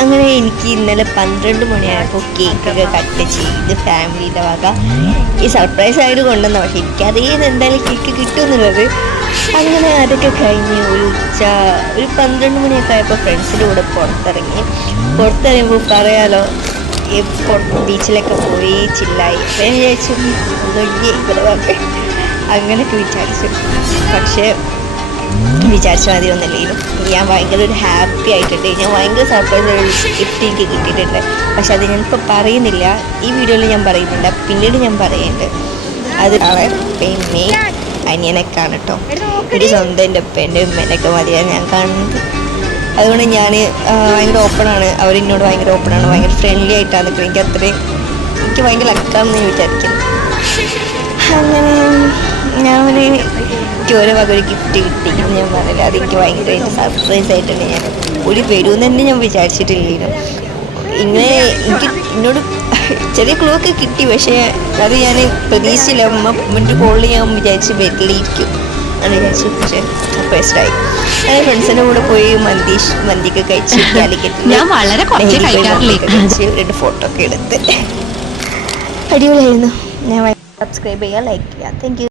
അങ്ങനെ എനിക്ക് ഇന്നലെ 12 മണിയായപ്പോൾ കേക്കൊക്കെ കട്ട് ചെയ്ത് ഫാമിലിയുടെ വക ഈ സർപ്രൈസ് ആയിട്ട് കൊണ്ടുവന്ന, പക്ഷെ എനിക്കറിയാം എന്തായാലും കേക്ക് കിട്ടുമെന്നുള്ളത്. അങ്ങനെ അതൊക്കെ കഴിഞ്ഞ് ഒരു 12 മണിയൊക്കെ ആയപ്പോൾ ഫ്രണ്ട്സിൻ്റെ കൂടെ പുറത്തിറങ്ങിയപ്പോൾ പറയാലോ ബീച്ചിലൊക്കെ പോയി ചില്ലായി. ഞാൻ വിചാരിച്ചു ഇവിടെ വന്നേ അങ്ങനെയൊക്കെ വിചാരിച്ചു. പക്ഷേ വിചാരിച്ച മതി ഒന്നുമില്ലെങ്കിലും ഞാൻ ഭയങ്കര ഒരു ഹാപ്പി ആയിട്ടുണ്ട്. ഞാൻ ഭയങ്കര സർപ്രൈസ് ഗിഫ്റ്റ് എനിക്ക് കിട്ടിയിട്ടുണ്ട്. പക്ഷെ അത് ഞാനിപ്പോൾ പറയുന്നില്ല, ഈ വീഡിയോയിൽ ഞാൻ പറയുന്നില്ല, പിന്നീട് ഞാൻ പറയുന്നുണ്ട്. അത് ആളെ പിന്നെ അനിയനൊക്കെയാണ് കേട്ടോ. ഒരു സ്വന്തം എൻ്റെ ഉപ്പേൻ്റെ ഉമ്മേനൊക്കെ മതിയാണ് ഞാൻ കാണുന്നത്. അതുകൊണ്ട് ഞാൻ ഭയങ്കര ഓപ്പണാണ്, അവരെന്നോട് ഭയങ്കര ഓപ്പണാണ്, ഭയങ്കര ഫ്രണ്ട്ലി ആയിട്ടാണ് നിൽക്കുന്നത്. എനിക്ക് ഭയങ്കര ലക്കാണെന്ന് ഞാൻ വിചാരിക്കുന്നു. അങ്ങനെ എനിക്ക് ഓരോ വക ഒരു ഗിഫ്റ്റ് കിട്ടി. ഞാൻ പറഞ്ഞില്ല, അതെനിക്ക് ഭയങ്കരമായിട്ട് സർപ്രൈസ് ആയിട്ടുണ്ട്. ഞാൻ വരുമെന്ന് തന്നെ ഞാൻ വിചാരിച്ചിട്ടില്ല. ഇങ്ങനെ എന്നോട് ചെറിയ ക്ലൂ ഒക്കെ കിട്ടി, പക്ഷേ അത് ഞാൻ പ്രതീക്ഷിച്ചില്ല. മറ്റു കോളിൽ ഞാൻ വിചാരിച്ച് ബെഡിലിരിക്കും എന്ന് വിചാരിച്ചു. പക്ഷേ സർപ്രൈസ്ഡായി. അങ്ങനെ ഫ്രണ്ട്സിൻ്റെ കൂടെ പോയി മന്തിയൊക്കെ കഴിച്ച് കാലിക്കറ്റിൽ കഴിച്ച് 2 ഫോട്ടോ ഒക്കെ എടുത്ത് അടിപൊളിയായിരുന്നു. ഞാൻ സബ്സ്ക്രൈബ് ചെയ്യുക, ലൈക്ക് ചെയ്യുക. Thank you.